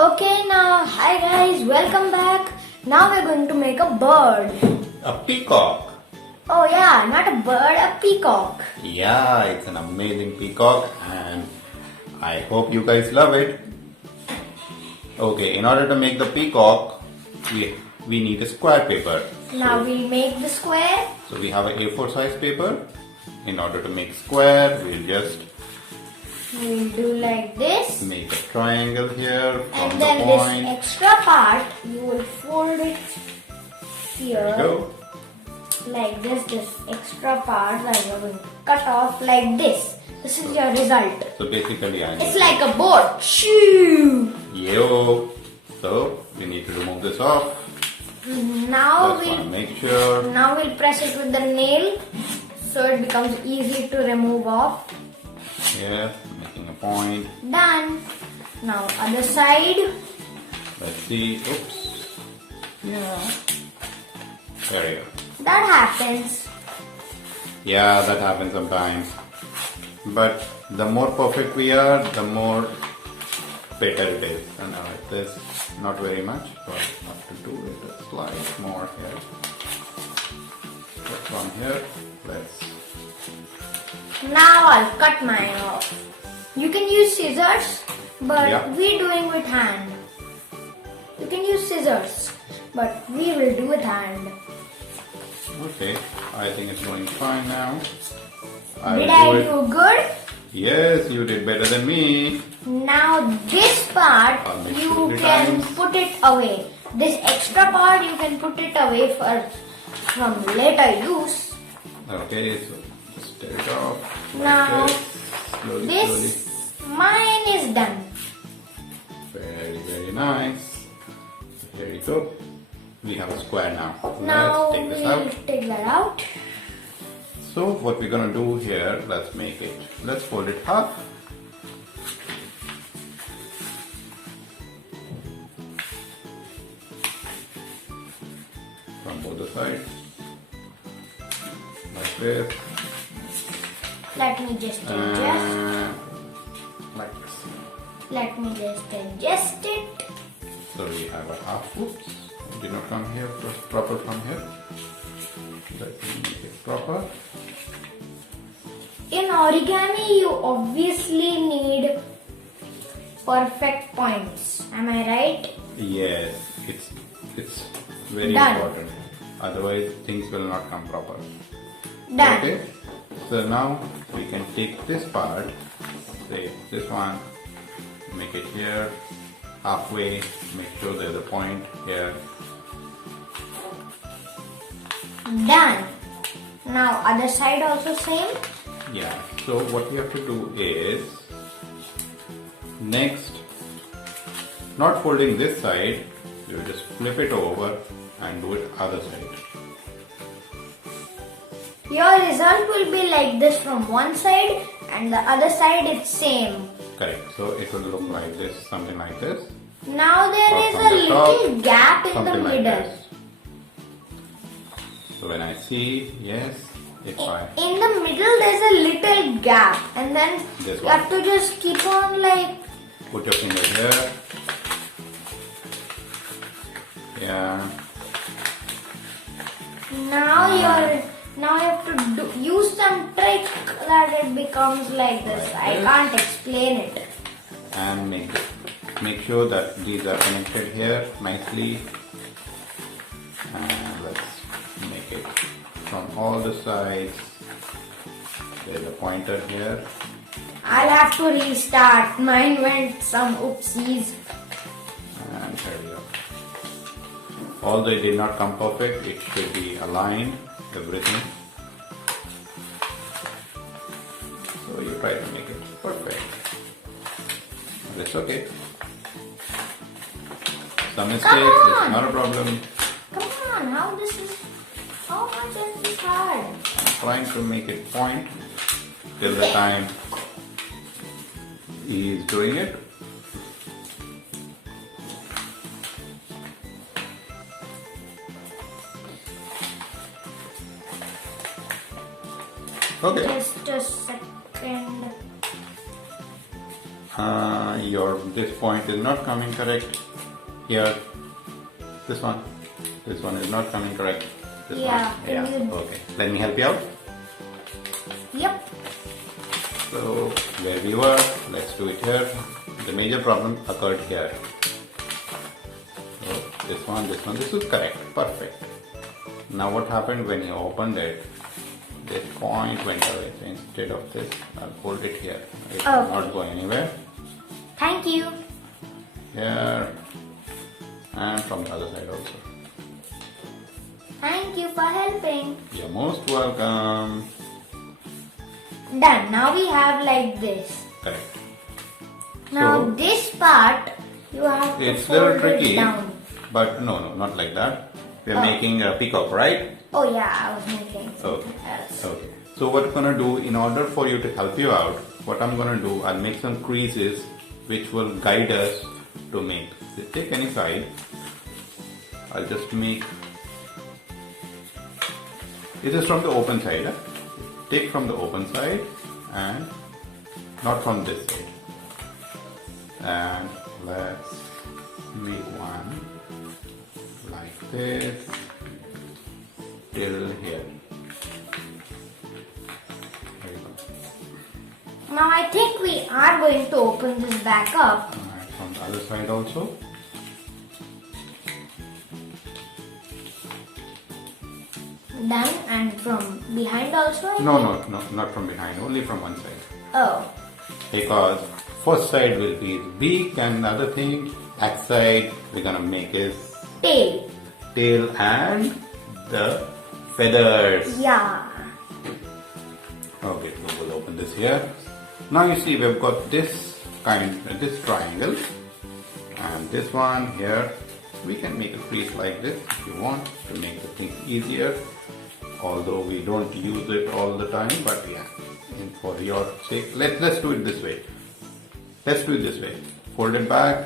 Okay, now, hi guys, welcome back. Now we're going to make a bird. A peacock. Oh yeah, not a bird, a peacock. Yeah, it's an amazing peacock and I hope you guys love it. Okay, in order to make the peacock, we need a square paper. Now we'll make the square. So we have a A4 size paper. In order to make square, We'll do like this. make a triangle here from And the then point. this extra part, you will fold it There we here. go. Like this extra part that you're going to cut off like this. This is your result. So basically I It's need like a boat. Shoo! Yo. So we need to remove this off. Now Just want to we'll make sure. Now we'll press it with the nail so it becomes easy to remove off. Here, making a point. Done. Now other side. Let's see. Oops. Yeah. There you go. That happens. Yeah, that happens sometimes. But the more perfect we are, the more better it is. And now like this, not very much, but I have to do it a slight more here. Put one here. Let's. Now I'll cut mine off. You can use scissors, but Yeah. we're doing with hand. You can use scissors, but we will do with hand. Okay, I think it's going fine now. Did will I do it. do good? Yes, you did better than me. Now this part I'll make you sure 3 can times. put it away. This extra part you can put it away from later use. Okay, so just tear it off. like Now, this. Slowly, This mine is done. Very, very nice. There you go. We have a square now. Now Let's take this we'll out. take that out. So what we're gonna do here, let's make it. Let's fold it half. From both the sides. Like this. Let me just adjust. Like this. Let me just adjust it. So we have a half. Oops. Did not come here. Proper from here. Let me make it proper. In origami, you obviously need perfect points. Am I right? Yes, it's very Done. important. Otherwise, things will not come proper. Done. Okay. So now we can take this part, say this one, make it here, halfway. Make sure there's a point here. Done. Now other side also same. Yeah. So what we have to do is next, not folding this side, you just flip it over and do it other side. Your result will be like this from one side and the other side it's same. Correct. So it will look like this, something like this. Now there Or is from a the top, little gap in the something like middle. this. So when I see, yes, it's fine. In the middle there's a little gap and then This you one. have to just keep on like Put your finger here. Yeah. now you have to use some trick that it becomes like this. Like I this. can't explain it. And make sure that these are connected here nicely. And let's make it from all the sides. There's a pointer here. I'll have to restart. Mine went some oopsies. And here we go. Although it did not come perfect, it should be aligned, everything. So you try to make it perfect. That's okay. Some mistakes, on. it's not a problem. Come on, how much is this hard? I'm trying to make it point till the time he is doing it. Okay. Just a second. this point is not coming correct. Here, this one is not coming correct. This Yeah, one. Yeah. Okay. Let me help you out. Yep. So where we were, let's do it here. The major problem occurred here. So this is correct. Perfect. Now what happened when you opened it? This point went away. So instead of this, I'll hold it here. It will not go anywhere. Thank you. Here and from the other side also. Thank you for helping. You're most welcome. Done. Now we have like this. Correct. Now So, this part you have to it's a little fold tricky, it down. but no, not like that. We're Oh. making a peacock, right? Oh yeah, I was making something Okay. else. Okay. So what I'm gonna do, in order for you to help you out, what I'm gonna do, I'll make some creases which will guide us to make. So take any side. I'll just make. It is from the open side. Take from the open side and not from this side. And let's make one like this till here. There you go. Now I think we are going to open this back up. And from the other side also. Done. And from behind also? I No, think? not from behind, only from one side. Oh. Because first side will be the beak and the other thing, back side we're gonna make is Tail. tail and the feathers. Yeah. Okay, so we'll open this here. Now you see we've got this triangle and this one here. We can make a crease like this if you want to make the thing easier. Although we don't use it all the time, but yeah, for your sake, let's do it this way. Let's do it this way. Fold it back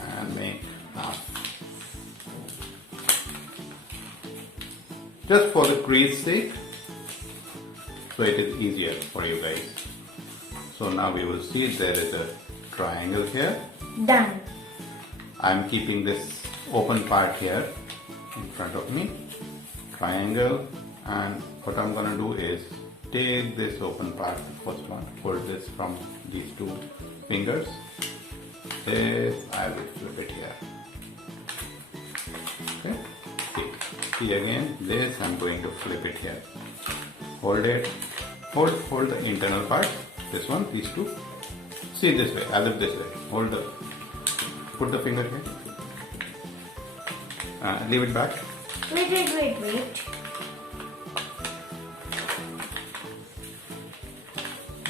and make half. Just for the crease sake, so it is easier for you guys. So now we will see there is a triangle here. Done. I'm keeping this open part here in front of me. Triangle, and what I'm gonna do is take this open part, the first one, hold this from these two fingers. This I will flip it here. Okay. See again, this I'm going to flip it here. Hold it. Hold the internal part. This one, these two. See this way, as if this way. Put the finger here. Leave it back. Wait.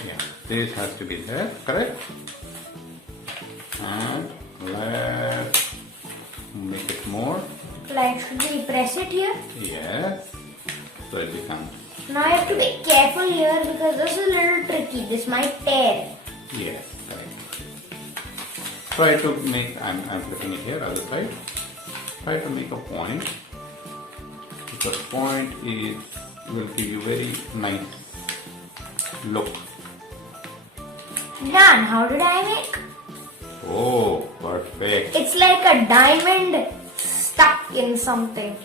Yeah, this has to be there, correct? And let's make it more. Like, should we press it here? Yes. So it becomes. Now I have to be careful here because this is a little tricky. This might tear. Yes, correct. Try to make. I'm flipping it here, other side. Try to make a point. Because point will give you very nice look. Done. How did I make? Oh, perfect. It's like a diamond stuck in something.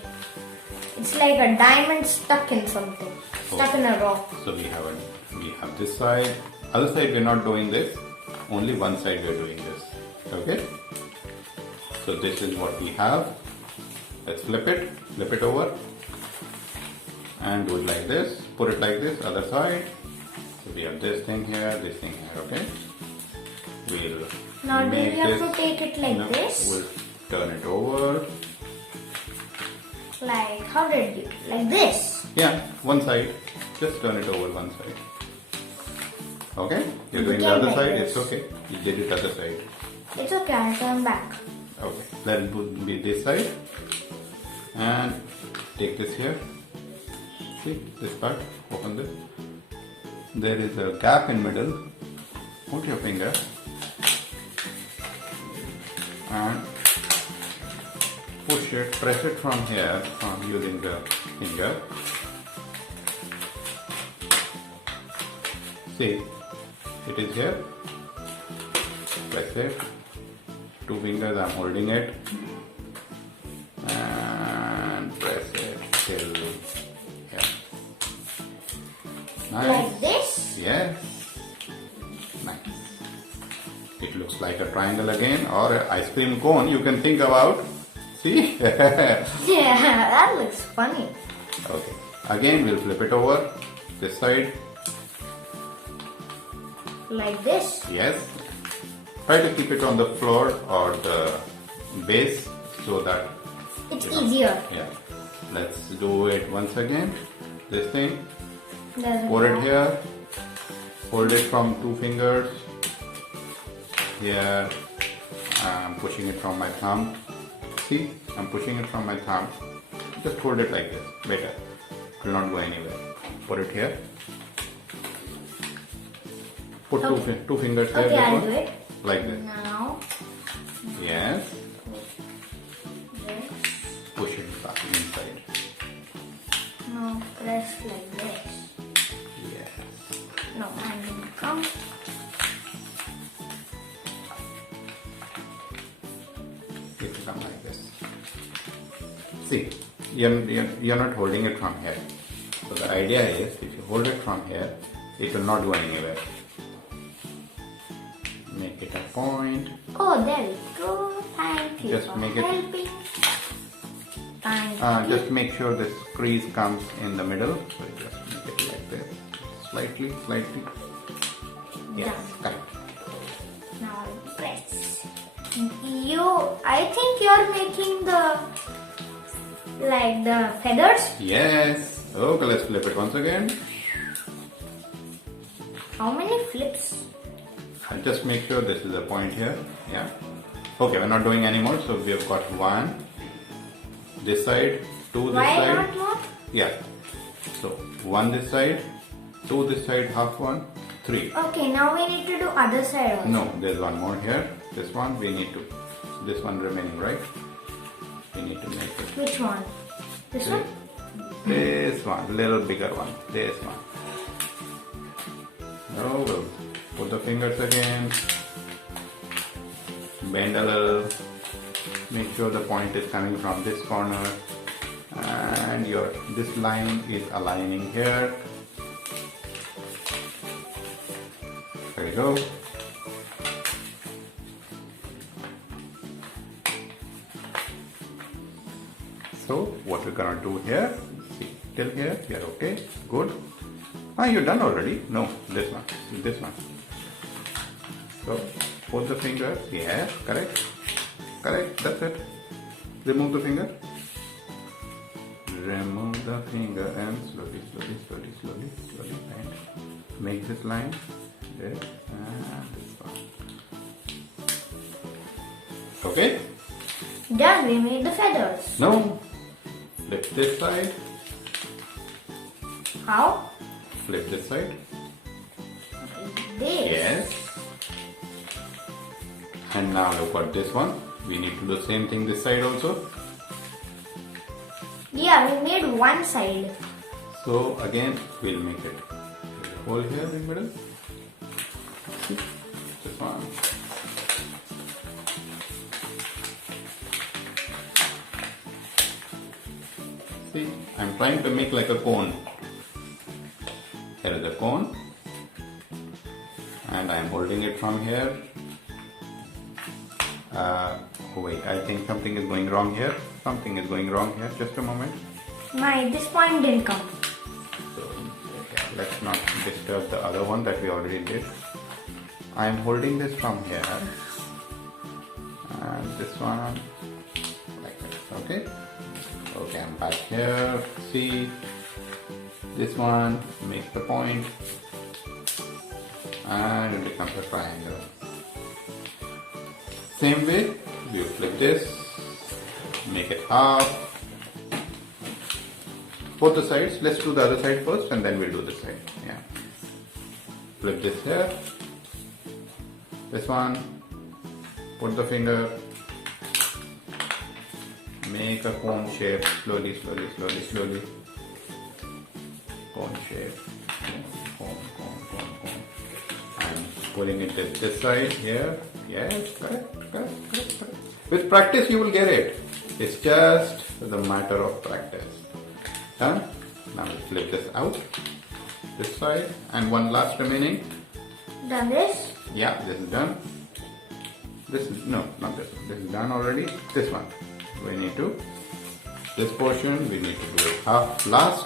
It's like a diamond stuck in something. Stuck in a rock. So we have this side. Other side we're not doing this. Only one side we're doing this. Okay. So this is what we have. Let's flip it over, and do it like this. Put it like this. Other side. So we have this thing here, this thing here. Okay. We'll Now do we make have this. to take it like No, this? We'll turn it over. Like, how did you? Like this? Yeah, one side. Just turn it over one side. Okay? You're doing the Again other like side, this. it's okay. You did it other side. It's okay, I'll turn back. Okay. Let it be this side. And take this here. See this part? Open this. There is a gap in middle. Put your finger and push it, press it from here from using the finger. See, it is here. press it. 2 fingers, I'm holding it. And press it till here. Nice. Like this? Yes. Nice. It looks like a triangle again, or an ice cream cone you can think about. See? Yeah, that looks funny. Okay. Again, we'll flip it over this side. Like this? Yes. Try to keep it on the floor or the base so that It's easier. Yeah. Let's do it once again. This thing. Doesn't Pour it matter. here. Hold it from 2 fingers. Here. I'm pushing it from my thumb. See? I'm pushing it from my thumb. Just hold it like this. Better. It will not go anywhere. Put it here. Put Okay. two fingers here. Okay, this I'll one. do it. Like this. Now, Yes. this. Push it back inside. Now, press like this. Yes. No, I'm going to come. It will come like this. See, you're not holding it from here. So the idea is, if you hold it from here, it will not go anywhere. Make it a point. Oh, there we go. Thank you Just for make it- helping. Thank you. Just make sure this crease comes in the middle. So just make it like this. Slightly. Yes, Done. correct. Now press. I think you're making the feathers. Yes. Okay, let's flip it once again. How many flips? I'll just make sure this is a point here. Yeah. Okay, we're not doing any more. So we have got 1 this side, 2 this Why side. not more? Yeah. So 1 this side, 2 this side, half 1, 3. Okay, now we need to do other side also. No, there's one more here. This one we need to. This one remaining, right? We need to make it. Which one? This one? This one, little bigger one. This one. Now we'll put the fingers again. Bend a little. Make sure the point is coming from this corner. And this line is aligning here. There we go. So what we're gonna do here, see, till here, you're okay, good. You're done already. No, this one. So put the finger, yeah, correct, that's it. Remove the finger. Remove the finger and slowly and make this line, this and this one. Okay? Done, we made the feathers. No. Flip this side. How? Flip this side. Like this. Yes. And now look at this one. We need to do the same thing this side also. Yeah, we made one side. So again, we'll make it. There's a hole here in the middle. See? This one. See, I'm trying to make like a cone. Here is a cone. And I'm holding it from here. Wait, I think something is going wrong here. Just a moment. This point didn't come. So let's not disturb the other one that we already did. I'm holding this from here. And this one like this. Okay? Okay, I'm back here. See, this one makes the point, and it becomes a triangle. Same way, we flip this, make it half. Both the sides. Let's do the other side first, and then we'll do this side. Yeah. Flip this here. This one. Put the finger. Make a cone shape, slowly. Cone shape, cone. And pulling it this side here. Yes, correct. With practice you will get it. It's just the matter of practice. Done? Now we'll flip this out. This side and one last remaining. Done this? Yeah, this is done. No, not this one. This is done already. This one. We need to, this portion we need to do it half last.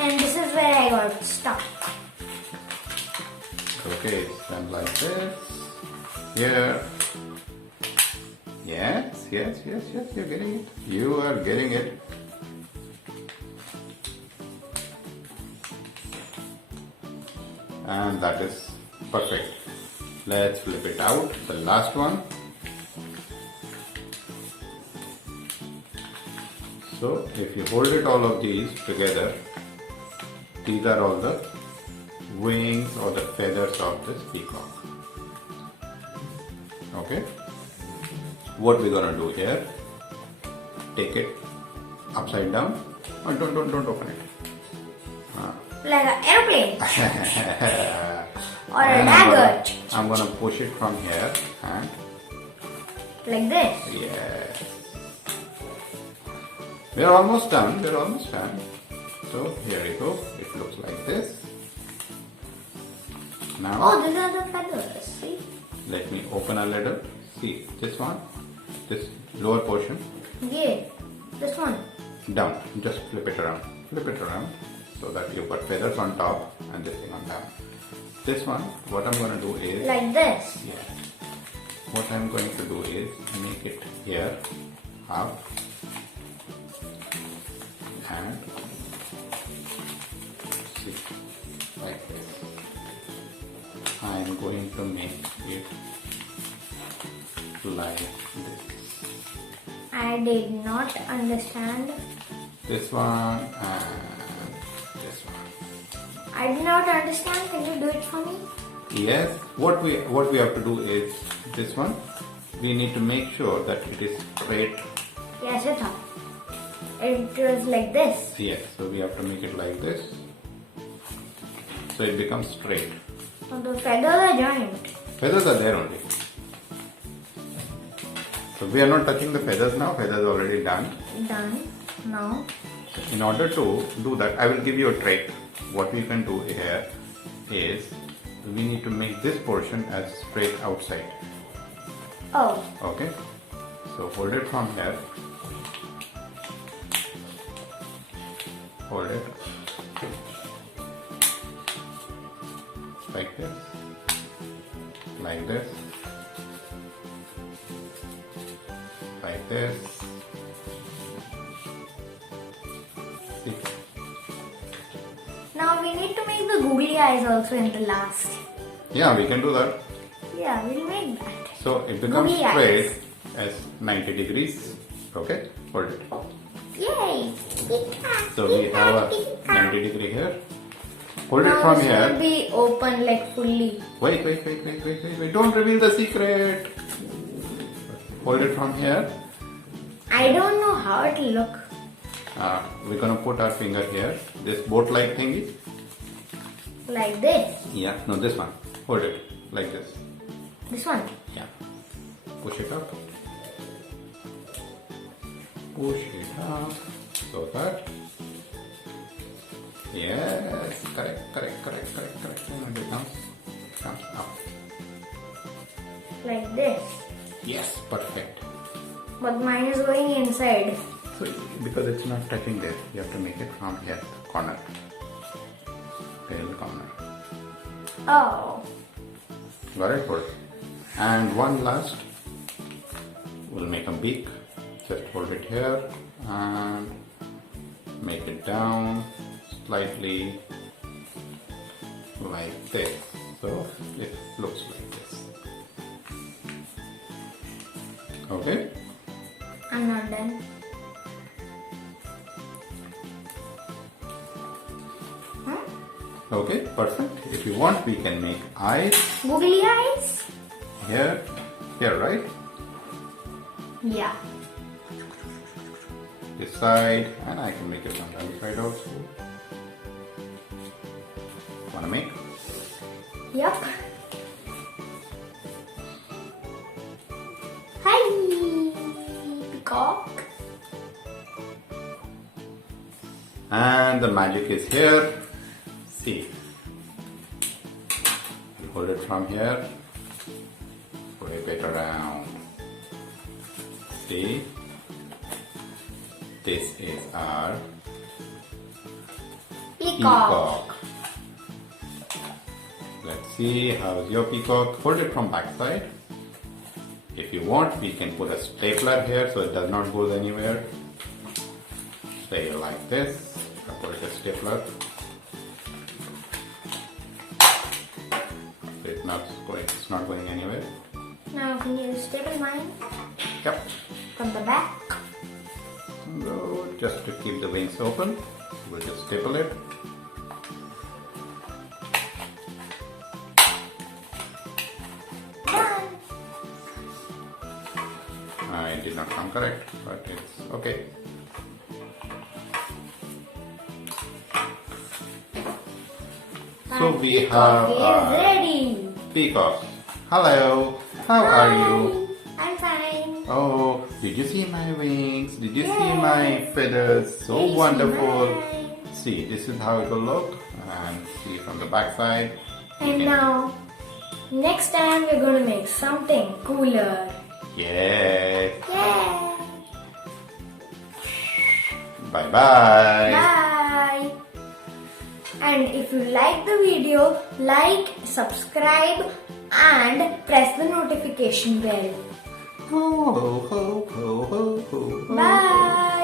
And this is where I got stuck. Okay, it's done like this. Here. Yes, you're getting it. You are getting it. And that is perfect. Let's flip it out, the last one. So if you hold it all of these together, these are all the wings or the feathers of this peacock. Okay. What we're gonna do here? Take it upside down. Oh, don't open it. Like an airplane. Or a And dagger. I'm gonna push it from here and Like this. yes. We're almost done. So here we go. It looks like this. Now Oh, these are the feathers. See? let me open a little. See this one, this lower portion Yeah. This one. down. Just flip it around. So that you've got feathers on top and this thing on down. This one, what I'm going to do is Like this. yeah. What I'm going to do is make it here half and see like this. I'm going to make it like this. I did not understand. This one and this one. I did not understand. Can you do it for me? Yes. What we have to do is this one. We need to make sure that it is straight. Yes, it was. It was like this. Yes. So we have to make it like this. So it becomes straight. So the feathers are joined. Feathers are there only. So we are not touching the feathers now. Feathers are already done. Done. Now. In order to do that, I will give you a trick. What we can do here is we need to make this portion as straight outside. Oh. Okay. So hold it from here. Hold it. Like this. Like this. Like this. See? Now we need to make the googly eyes also in the last. Yeah, we can do that. Yeah, we'll make that. So it becomes Googly eyes. straight as 90 degrees. Okay, hold it. Yay! So we have a 90 degree here. Hold it Now from this will here. be open like fully. Wait. Don't reveal the secret. Hold it from here. I don't know how it will look. We're gonna put our finger here. This boat-like thingy. Like this. Yeah, no, this one. Hold it like this. This one. Yeah. Push it up. Push it up so that. Yes, correct. And it comes up. Like this. Yes, perfect. But mine is going inside. So because it's not touching there, you have to make it from here, corner. Tail corner. Oh. Got it? Hold. And one last. We'll make a beak. Just hold it here and make it down slightly like this. So it looks like this. Okay? I'm not done. Okay, perfect. If you want, we can make eyes Googly eyes? here, right? Yeah. This side, and I can make it on the other side also. Wanna make? Yep. Hi, peacock. And the magic is here. See. You hold it from here. Flip it around. See. This is our peacock. Let's see how's your peacock. Hold it from backside. If you want, we can put a stapler here so it does not go anywhere. Stay like this. I'll put a stapler. It's not going anywhere. Now can you staple mine Yep. from the back? So just to keep the wings open, we'll just staple it. Done. It did not come correct, but it's okay. So we have Peacock is ready. peacock. Hello, how are you? I'm fine. Oh, did you see my wings? Did you see Yes. my feathers? So Yes, wonderful. mine. See, this is how it will look. And see from the back side. And now, next time we're going to make something cooler. Yes. Yeah. Bye bye. Bye. And if you like the video, like, subscribe and press the notification bell. Ho, ho, ho, ho, ho, ho. Bye.